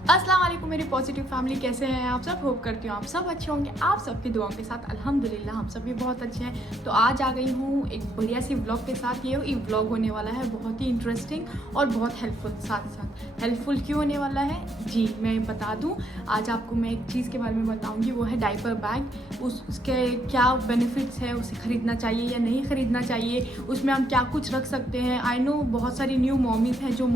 अस्सलाम वालेकुम मेरी पॉजिटिव फैमिली, कैसे हैं आप सब। होप करती हूँ आप सब अच्छे होंगे। आप सबकी दुआओं के साथ अल्हम्दुलिल्लाह हम सब भी बहुत अच्छे हैं। तो आज आ गई हूँ एक बढ़िया सी व्लॉग के साथ। ये व्लॉग होने वाला है बहुत ही इंटरेस्टिंग और बहुत हेल्पफुल। साथ साथ हेल्पफुल क्यों होने वाला है जी मैं बता दूँ। आज आपको मैं एक चीज़ के बारे में बताऊँगी, वो है डायपर बैग। उसके क्या बेनिफिट्स है, उसे ख़रीदना चाहिए या नहीं ख़रीदना चाहिए, उसमें हम क्या कुछ रख सकते हैं। आई नो बहुत सारी न्यू मॉमीज़ हैं जो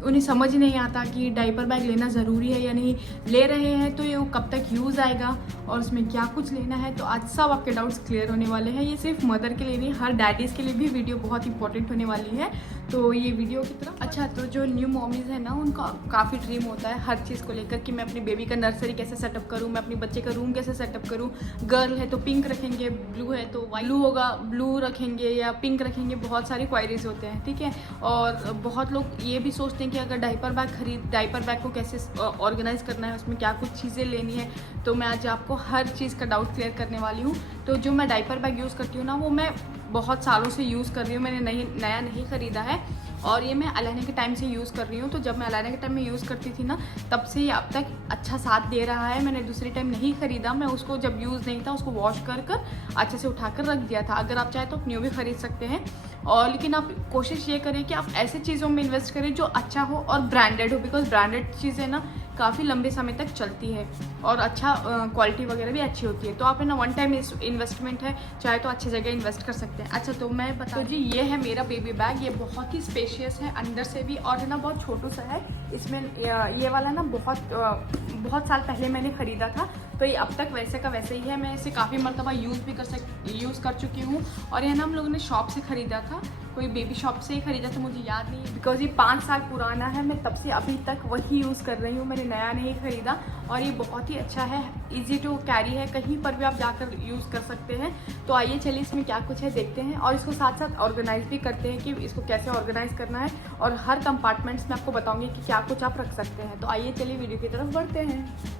उन्हें समझ नहीं आता कि डायपर बैग लेना ज़रूरी है या नहीं। ले रहे हैं तो ये वो कब तक यूज़ आएगा और उसमें क्या कुछ लेना है। तो आज सब आपके डाउट्स क्लियर होने वाले हैं। ये सिर्फ मदर के लिए नहीं, हर डैडीज़ के लिए भी वीडियो बहुत इंपॉर्टेंट होने वाली है। तो ये वीडियो की तरफ अच्छा, तो जो न्यू मॉमीज़ है ना, उनका काफ़ी ड्रीम होता है हर चीज़ को लेकर कि मैं अपनी बेबी का नर्सरी कैसे सेटअप करूँ, मैं अपने बच्चे का रूम कैसे सेटअप करूँ। गर्ल है तो पिंक रखेंगे, ब्लू है तो वाइट, ब्लू होगा ब्लू रखेंगे या पिंक रखेंगे। बहुत सारी क्वायरीज होते हैं, ठीक है। और बहुत लोग ये भी सोचते हैं कि अगर डायपर बैग को कैसे ऑर्गेनाइज करना है, उसमें क्या कुछ चीज़ें लेनी है। तो मैं आज आपको हर चीज़ का डाउट क्लियर करने वाली हूँ। तो जो मैं डायपर बैग यूज़ करती हूँ ना, वो मैं बहुत सालों से यूज़ कर रही हूँ। मैंने नया नहीं ख़रीदा है और ये मैं अलाना के टाइम से यूज़ कर रही हूँ। तो जब मैं अलाना के टाइम में यूज़ करती थी ना, तब से ये अब तक अच्छा साथ दे रहा है। मैंने दूसरे टाइम नहीं ख़रीदा, मैं उसको जब यूज़ नहीं था उसको वॉश कर अच्छे से उठाकर रख दिया था। अगर आप चाहे तो न्यू भी ख़रीद सकते हैं। और लेकिन आप कोशिश ये करें कि आप ऐसे चीज़ों में इन्वेस्ट करें जो अच्छा हो और ब्रांडेड हो, बिकॉज ब्रांडेड चीज़ें ना काफ़ी लंबे समय तक चलती है और अच्छा क्वालिटी वगैरह भी अच्छी होती है। तो आप है ना वन टाइम इन्वेस्टमेंट है, चाहे तो अच्छी जगह इन्वेस्ट कर सकते हैं। अच्छा, तो मैं बता जी, ये है मेरा बेबी बैग। ये बहुत ही स्पेशियस है अंदर से भी और है ना बहुत छोटू सा है। इसमें ये वाला ना बहुत साल पहले मैंने ख़रीदा था, तो ये अब तक वैसे का वैसे ही है। मैं इसे काफ़ी मरतबा यूज़ कर चुकी हूँ। और ये ना हम लोगों ने शॉप से ख़रीदा था, कोई बेबी शॉप से ही ख़रीदा था, मुझे याद नहीं है बिकॉज ये 5 साल पुराना है। मैं तब से अभी तक वही यूज़ कर रही हूँ, मैंने नया नहीं ख़रीदा। और ये बहुत ही अच्छा है, इजी टू कैरी है, कहीं पर भी आप जाकर यूज़ कर सकते हैं। तो आइए चलिए इसमें क्या कुछ है देखते हैं और इसको साथ साथ ऑर्गेनाइज भी करते हैं कि इसको कैसे ऑर्गेनाइज करना है। और हर कंपार्टमेंट्स में आपको बताऊँगी कि क्या कुछ आप रख सकते हैं। तो आइए चलिए वीडियो की तरफ बढ़ते हैं।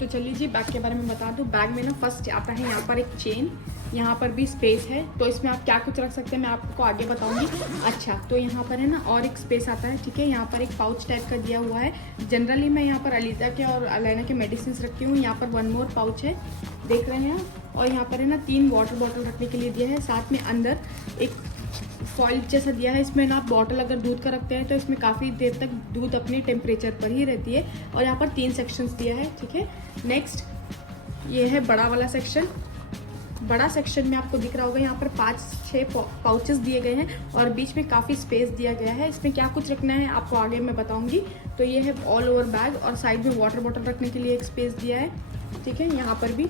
तो चलिए जी, बैग के बारे में बता दूँ। बैग में ना फर्स्ट आता है यहाँ पर एक चेन, यहाँ पर भी स्पेस है। तो इसमें आप क्या कुछ रख सकते हैं मैं आपको आगे बताऊंगी। अच्छा, तो यहाँ पर है ना और एक स्पेस आता है, ठीक है। यहाँ पर एक पाउच टाइप का दिया हुआ है। जनरली मैं यहाँ पर अलीजा के और अलाना के मेडिसिन रखती हूँ। यहाँ पर 1 मोर पाउच है, देख रहे हैं आप। और यहाँ पर है ना 3 वाटर बॉटल रखने के लिए दिया है। साथ में अंदर एक फॉइल जैसा दिया है। इसमें ना आप बॉटल अगर दूध का रखते हैं तो इसमें काफ़ी देर तक दूध अपने टेम्परेचर पर ही रहती है। और यहाँ पर 3 सेक्शंस दिया है, ठीक है। नेक्स्ट ये है बड़ा वाला सेक्शन। बड़ा सेक्शन में आपको दिख रहा होगा, यहाँ पर 5-6 पाउचेस दिए गए हैं और बीच में काफ़ी स्पेस दिया गया है। इसमें क्या कुछ रखना है आपको आगे मैं बताऊंगी। तो ये है ऑल ओवर बैग और साइड में वाटर बॉटल रखने के लिए एक स्पेस दिया है, ठीक है, यहाँ पर भी।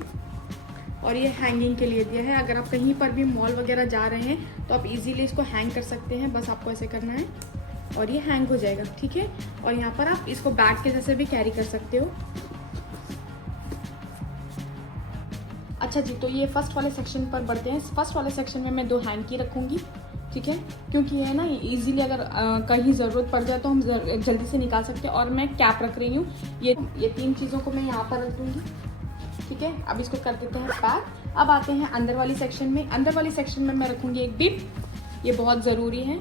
और ये हैंगिंग के लिए दिया है। अगर आप कहीं पर भी मॉल वगैरह जा रहे हैं तो आप इजीली इसको हैंग कर सकते हैं। बस आपको ऐसे करना है और ये हैंग हो जाएगा, ठीक है। और यहाँ पर आप इसको बैग के जैसे भी कैरी कर सकते हो। अच्छा जी, तो ये फर्स्ट वाले सेक्शन पर बढ़ते हैं। फर्स्ट वाले सेक्शन में मैं 2 हैंड की रखूँगी, ठीक है, क्योंकि ये है ना इजीली अगर कहीं ज़रूरत पड़ जाए तो हम जल्दी से निकाल सकते हैं। और मैं कैप रख रही हूँ। ये 3 चीज़ों को मैं यहाँ पर रख दूँगी, ठीक है। अब इसको कर देते हैं पैक। अब आते हैं अंदर वाली सेक्शन में। अंदर वाली सेक्शन में मैं रखूँगी एक बिप। ये बहुत ज़रूरी है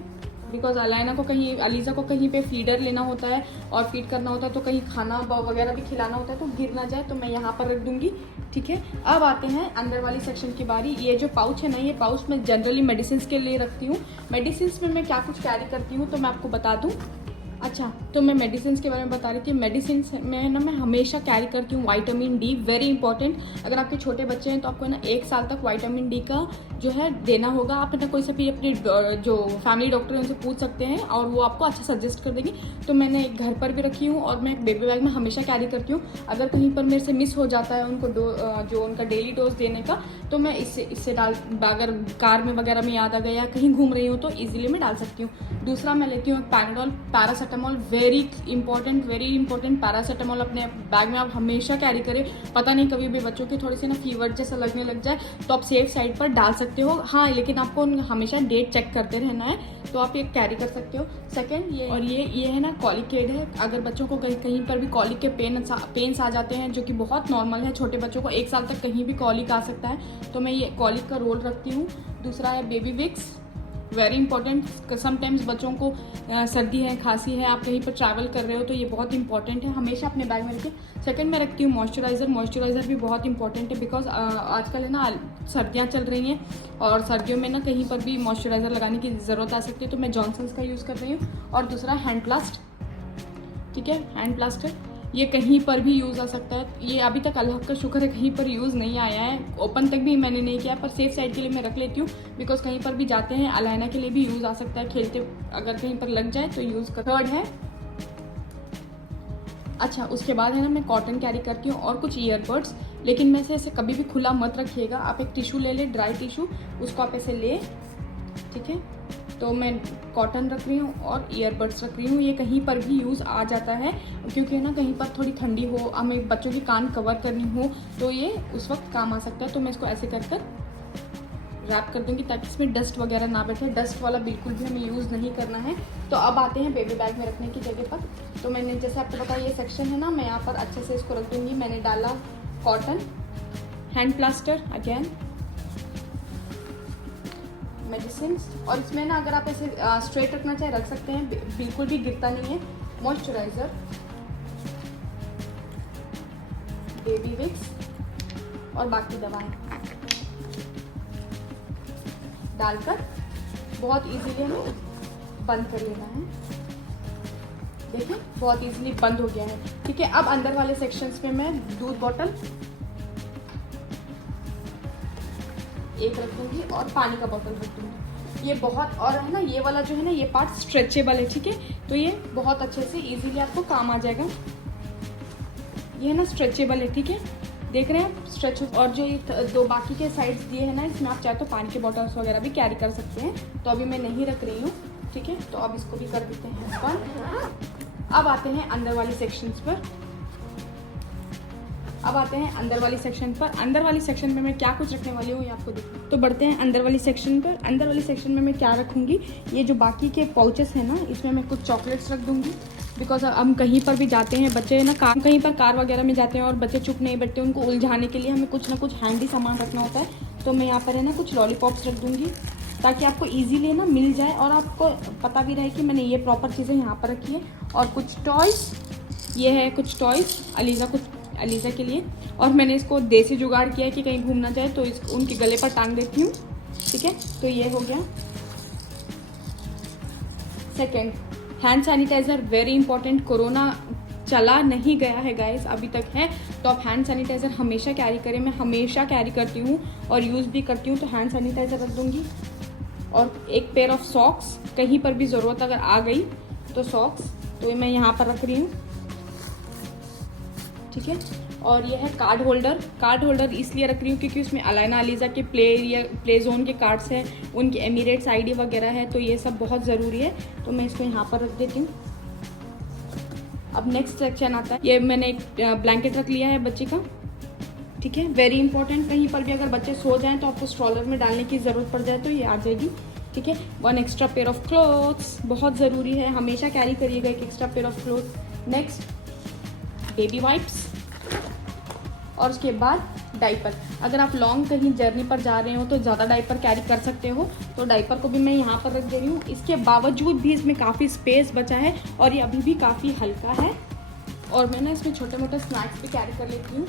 बिकॉज अलीज़ा को कहीं पे फीडर लेना होता है और फीड करना होता है, तो कहीं खाना वगैरह भी खिलाना होता है तो गिर ना जाए, तो मैं यहाँ पर रख दूँगी, ठीक है। अब आते हैं अंदर वाली सेक्शन की बारी। ये जो पाउच है ना, ये पाउच मैं जनरली मेडिसिन के लिए रखती हूँ। मेडिसिन में मैं क्या कुछ कैरी करती हूँ तो मैं आपको बता दूँ। अच्छा, तो मैं मेडिसिन के बारे में बता रही थी। मेडिसिन में ना मैं हमेशा कैरी करती हूँ विटामिन डी, वेरी इंपॉर्टेंट। अगर आपके छोटे बच्चे हैं तो आपको ना 1 साल तक विटामिन डी का जो है देना होगा। आप ना कोई से भी अपने जो फैमिली डॉक्टर है उनसे पूछ सकते हैं और वो आपको अच्छा सजेस्ट कर देंगी। तो मैंने एक घर पर भी रखी हूँ और मैं बेबी बैग में हमेशा कैरी करती हूँ। अगर कहीं पर मेरे से मिस हो जाता है उनको जो उनका डेली डोज देने का, तो मैं इससे अगर कार में वगैरह में याद आ गया या कहीं घूम रही हूँ तो ईजिली मैं डाल सकती हूँ। दूसरा मैं लेती हूँ paradol, paracetamol, very important. Paracetamol अपने बैग में आप हमेशा कैरी करें। पता नहीं कभी भी बच्चों की थोड़ी सी ना फीवर जैसा लगने लग जाए तो आप सेफ साइड पर डाल सकते हो। हाँ, लेकिन आपको हमेशा डेट चेक करते रहना है, तो आप ये कैरी कर सकते हो। सेकेंड ये है ना कॉलिकेड है। अगर बच्चों को कहीं पर भी कॉलिक के पेन्स आ जाते हैं, जो कि बहुत नॉर्मल है, छोटे बच्चों को 1 साल तक कहीं भी कॉलिक आ सकता है, तो मैं ये कॉलिक का रोल रखती हूँ। दूसरा है baby Vicks, very important. Sometimes बच्चों को सर्दी है, खांसी है, आप कहीं पर ट्रैवल कर रहे हो तो ये बहुत इंपॉर्टेंट है, हमेशा अपने बैग में रखें। सेकंड मैं रखती हूँ मॉइस्चराइज़र भी बहुत इंपॉर्टेंट है, बिकॉज आजकल है ना सर्दियाँ चल रही हैं और सर्दियों में ना कहीं पर भी मॉइस्चराइज़र लगाने की ज़रूरत आ सकती है। तो मैं जॉनसन्स का यूज़ कर रही हूँ। और दूसरा हैंड प्लास्ट, ठीक है, हैंड प्लास्टर, ये कहीं पर भी यूज़ आ सकता है। ये अभी तक अल्लाह का शुक्र है कहीं पर यूज़ नहीं आया है, ओपन तक भी मैंने नहीं किया, पर सेफ साइड के लिए मैं रख लेती हूँ, बिकॉज कहीं पर भी जाते हैं अलाइना के लिए भी यूज़ आ सकता है, खेलते अगर कहीं पर लग जाए तो यूज़ कर। थर्ड है, अच्छा उसके बाद है ना मैं कॉटन कैरी करती हूँ और कुछ ईयरबड्स, लेकिन मैं ऐसे कभी भी खुला मत रखिएगा। आप एक टिशू ले ले, ड्राई टिशू, उसको आप ऐसे ले, ठीक है। तो मैं कॉटन रख रही हूँ और ईयरबड्स रख रही हूँ, ये कहीं पर भी यूज़ आ जाता है, क्योंकि है ना कहीं पर थोड़ी ठंडी हो, हमें बच्चों की कान कवर करनी हो तो ये उस वक्त काम आ सकता है। तो मैं इसको ऐसे कर कर रैप कर दूँगी ताकि इसमें डस्ट वगैरह ना बैठे, डस्ट वाला बिल्कुल भी हमें यूज़ नहीं करना है। तो अब आते हैं बेबी बैग में रखने की जगह पर। तो मैंने जैसे आपको बताया ये सेक्शन है ना, मैं यहाँ पर अच्छे से इसको रख दूँगी। मैंने डाला cotton, hand plaster again, medicine, और इसमें ना अगर आप ऐसे स्ट्रेट रखना चाहे रख सकते हैं, बिल्कुल भी गिरता नहीं है। मॉइस्चराइज़र, बेबी विक्स और बाकी दवाएं डालकर बहुत इजीली हमें बंद कर लेना है। देखिए बहुत इजीली बंद हो गया है, ठीक है। अब अंदर वाले सेक्शंस में मैं दूध बॉटल एक रख दूँगी और पानी का बोतल रख दूँगी। ये बहुत, और है ना ये वाला जो है ना ये पार्ट स्ट्रेचेबल है, ठीक है, तो ये बहुत अच्छे से इजीली आपको काम आ जाएगा। ये है ना स्ट्रेचेबल है, ठीक है, देख रहे हैं आप स्ट्रेच। और जो ये दो बाकी के साइड्स दिए हैं ना, इसमें आप चाहे तो पानी के बॉटल्स वगैरह भी कैरी कर सकते हैं। तो अभी मैं नहीं रख रही हूँ, ठीक है, तो अब इसको भी कर देते हैं बंद। अब आते हैं अंदर वाली सेक्शंस पर। अब आते हैं अंदर वाली सेक्शन पर। अंदर वाली सेक्शन में मैं क्या कुछ रखने वाली हूँ ये आपको देखो। तो बढ़ते हैं अंदर वाली सेक्शन पर। अंदर वाली सेक्शन में मैं क्या रखूँगी, ये जो बाकी के पाउचेस हैं ना, इसमें मैं कुछ चॉकलेट्स रख दूँगी, बिकॉज हम कहीं पर भी जाते हैं, बच्चे ना कहीं पर कार वगैरह में जाते हैं और बच्चे चुप नहीं बैठते, उनको उलझाने के लिए हमें कुछ ना कुछ हैंडी सामान रखना होता है। तो मैं यहाँ पर है ना कुछ लॉलीपॉप्स रख दूँगी ताकि आपको ईजीली ना मिल जाए और आपको पता भी रहे कि मैंने ये प्रॉपर चीज़ें यहाँ पर रखी है। और कुछ टॉयज़, ये है कुछ टॉयज़ अलीज़ा के लिए, और मैंने इसको देसी जुगाड़ किया है कि कहीं घूम ना जाए तो उनके गले पर टांग देती हूँ, ठीक है। तो ये हो गया। Second, hand sanitizer, very important. Corona चला नहीं गया है गाइस, अभी तक है, तो आप हैंड सैनिटाइज़र हमेशा कैरी करें। मैं हमेशा कैरी करती हूँ और यूज़ भी करती हूँ, तो हैंड सैनिटाइज़र रख दूँगी। और एक पेयर ऑफ सॉक्स, कहीं पर भी ज़रूरत अगर आ गई तो सॉक्स, तो मैं यहाँ पर रख रही हूँ, ठीक है। और ये है कार्ड होल्डर इसलिए रख रही हूँ क्योंकि उसमें अलाइना अलीज़ा के प्ले जोन के कार्ड्स हैं, उनकी एमिरेट्स आईडी वगैरह है, तो ये सब बहुत ज़रूरी है, तो मैं इसको यहाँ पर रख देती हूँ। अब नेक्स्ट सेक्शन आता है, ये मैंने एक ब्लैंकेट रख लिया है बच्चे का, ठीक है, वेरी इंपॉर्टेंट। कहीं पर भी अगर बच्चे सो जाएँ तो आपको स्ट्रॉलर में डालने की ज़रूरत पड़ जाए तो ये आ जाएगी, ठीक है। 1 एक्स्ट्रा पेयर ऑफ क्लोथ्स, बहुत ज़रूरी है, हमेशा कैरी करिएगा एक extra pair of cloth. Next baby wipes, और उसके बाद डाइपर। अगर आप लॉन्ग कहीं जर्नी पर जा रहे हो तो ज़्यादा डाइपर कैरी कर सकते हो, तो डाइपर को भी मैं यहाँ पर रख दे रही हूँ। इसके बावजूद भी इसमें काफ़ी स्पेस बचा है और ये अभी भी काफ़ी हल्का है, और मैं ना इसमें छोटे मोटे स्नैक्स भी कैरी कर लेती हूँ।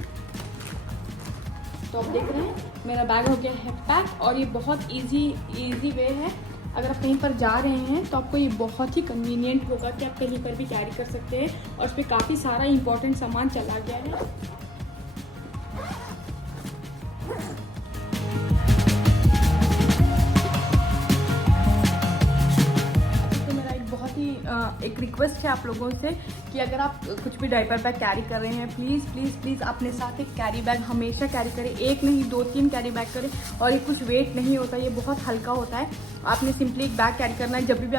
तो आप देख रहे हैं मेरा बैग हो गया है पैक, और ये बहुत ईजी वे है। अगर आप कहीं पर जा रहे हैं तो आपको ये बहुत ही कन्वीनियंट होगा कि आप कहीं पर भी कैरी कर सकते हैं, और इस पर काफ़ी सारा इंपॉर्टेंट सामान चला गया है। एक रिक्वेस्ट है आप लोगों से कि अगर आप कुछ भी डायपर बैग कैरी कर रहे हैं, प्लीज़ प्लीज़ प्लीज़ अपने साथ एक कैरी बैग हमेशा कैरी करें। एक नहीं 2-3 कैरी बैग करें, और ये कुछ वेट नहीं होता, ये बहुत हल्का होता है। आपने सिंपली एक बैग कैरी करना है। जब भी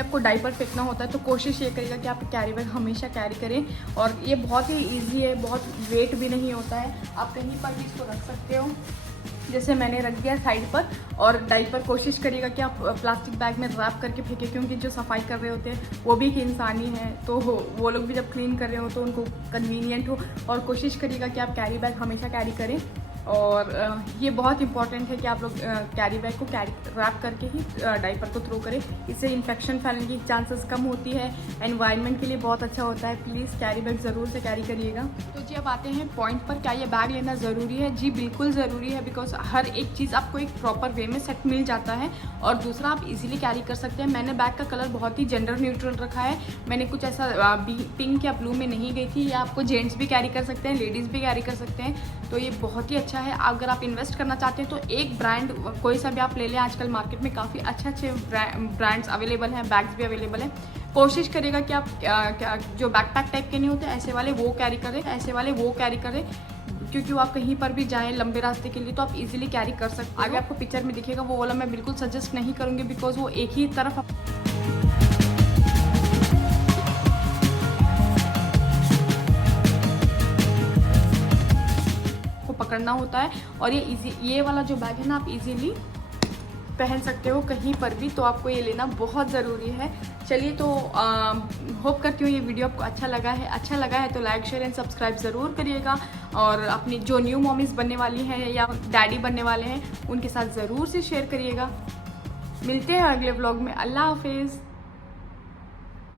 आपको डायपर फेंकना होता है तो कोशिश ये करेगा कि आप कैरी बैग हमेशा कैरी करें, और ये बहुत ही ईजी है, बहुत वेट भी नहीं होता है। आप कहीं पर भी इसको रख सकते हो, जैसे मैंने रख दिया साइड पर। और डाइपर कोशिश करिएगा कि आप प्लास्टिक बैग में रैप करके फेंकें, क्योंकि जो सफाई कर रहे होते हैं वो भी एक इंसान ही है, तो वो लोग भी जब क्लीन कर रहे हो तो उनको कन्वीनियंट हो। और कोशिश करिएगा कि आप कैरी बैग हमेशा कैरी करें। और ये बहुत इंपॉर्टेंट है कि आप लोग कैरी बैग को रैप करके ही डायपर को थ्रो करें। इससे इन्फेक्शन फैलने की चांसेस कम होती है, एनवायरनमेंट के लिए बहुत अच्छा होता है। प्लीज़ कैरी बैग ज़रूर से कैरी करिएगा। तो जी अब आते हैं पॉइंट पर, क्या ये बैग लेना ज़रूरी है? जी बिल्कुल ज़रूरी है, बिकॉज हर एक चीज़ आपको एक प्रॉपर वे में सेट मिल जाता है और दूसरा आप इजीली कैरी कर सकते हैं। मैंने बैग का कलर बहुत ही जेंडर न्यूट्रल रखा है, मैंने कुछ ऐसा पिंक या ब्लू में नहीं गई थी। या आपको जेंट्स भी कैरी कर सकते हैं, लेडीज़ भी कैरी कर सकते हैं, तो ये बहुत ही अच्छा है। अगर आप इन्वेस्ट करना चाहते हैं तो एक ब्रांड कोई सा भी आप ले लें। आजकल मार्केट में काफ़ी अच्छे ब्रांड्स अवेलेबल हैं, बैग्स भी अवेलेबल हैं। कोशिश करेगा कि आप जो बैकपैक टाइप के नहीं होते ऐसे वाले वो कैरी करें, क्योंकि वो आप कहीं पर भी जाएं लंबे रास्ते के लिए तो आप इजीली कैरी कर सकते हैं। आगे आपको पिक्चर में दिखेगा वो वाला मैं बिल्कुल सजेस्ट नहीं करूँगी, बिकॉज वो एक ही तरफ पकड़ना होता है। और ये वाला जो बैग है ना, आप इजीली पहन सकते हो कहीं पर भी, तो आपको ये लेना बहुत ज़रूरी है। चलिए, तो होप करती हूँ ये वीडियो आपको अच्छा लगा है तो लाइक शेयर एंड सब्सक्राइब ज़रूर करिएगा। और अपनी जो न्यू मॉमीज़ बनने वाली हैं या डैडी बनने वाले हैं उनके साथ ज़रूर से शेयर करिएगा। मिलते हैं अगले व्लॉग में। अल्लाह हाफिज़।